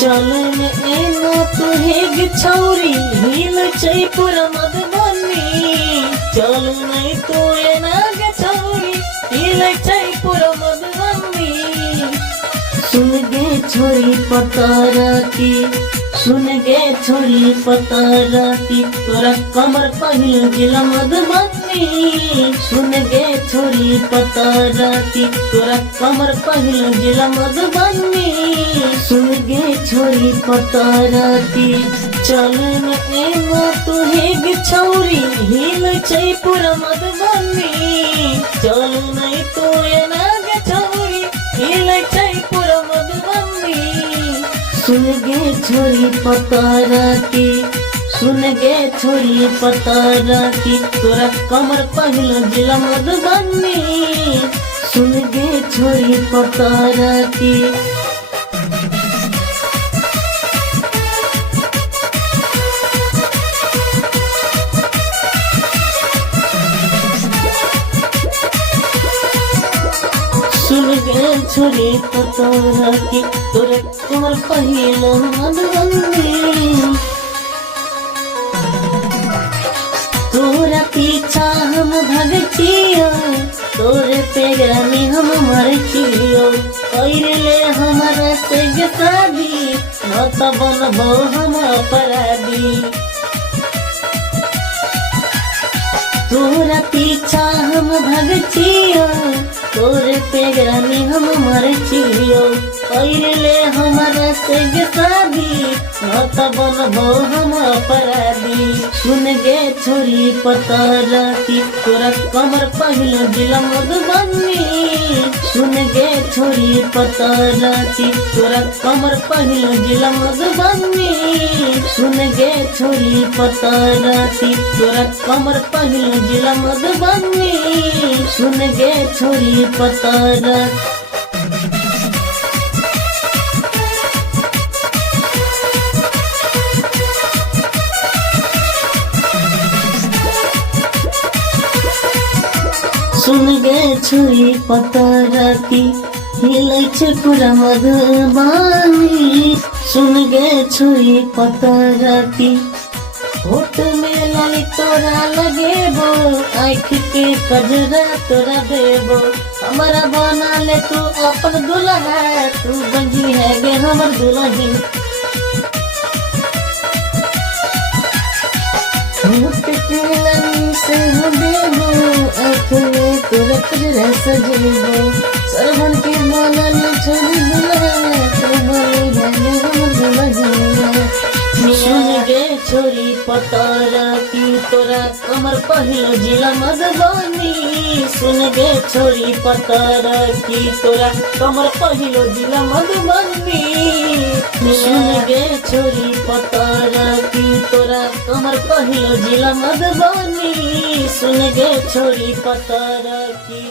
चले में एना तुहे छौरी हिल छै पूरा मधुबनी चल नहीं तो एना गे छौरी हिल छै पूरा मधुबनी सुन गे छोरी पतारा की सुन गे छोरी पतारा की तोरा कमर पहिल जिला मधुबनी सुन गे छोरी पतारा की तोरा कमर पहिल जिला मधुबनी सुन गे छोरी पतारा की चल में एना तुहे गे छौरी हिल छै पूरा मधुबनी चल नहीं तो एना गे छौरी हिल छै पूरा मधुबनी सुन गे छोरी पतारा की सुन गे छोरी पतारा की तोरा कमर पहिल जिला मधुबनी सुन गे छोरी पतारा की सुन गे छोरी पतारा की तोरा कमर पहिल मधुबनी तोरा पीछा हम भगतियो तोरे पेगरा में हम मरतियो ले हमारा से शादी न तो बनबो हम अपराधी तोरा पीछा हम भगतियो तोरे पेगरा में हम मरतियो ले हमारा से शादी न तो बनबो हम अपराधी सुन गे छोरी पतारा की तोरा कमर पहिल जिला मधुबनी सुन गे छोरी पतारा की तोरा कमर पहिल जिला मधुबनी सुन गे छोरी पतारा की तोरा कमर पहिल जिला मधुबनी सुन गे छोरी पतारा सुन गे छोरी पतारा की हिलै छै पूरा मधुबनी सुन गे छोरी पतारा की होठ में लाली तोरा लगेबो आँख के कजरा तोरा देबो हमारा बना ले तू अपन दुल्हा तू बंजी है गे हमर दुल्हन होठ के लाली से हम देबो आँख में तोरा कजरा सजेबो सरवन के माना ले छोरी दुल्हा तू बनी है गे हमर दुल्हन सुन गे छोरी पतारा की तोरा कमर पहिल जिला मधुबनी सुन गे छोरी पतारा की तोरा कमर पहिल जिला मधुबनी सुन गे छोरी पतारा की तोरा कमर पहिल जिला मधुबनी सुन गे छोरी पतारा की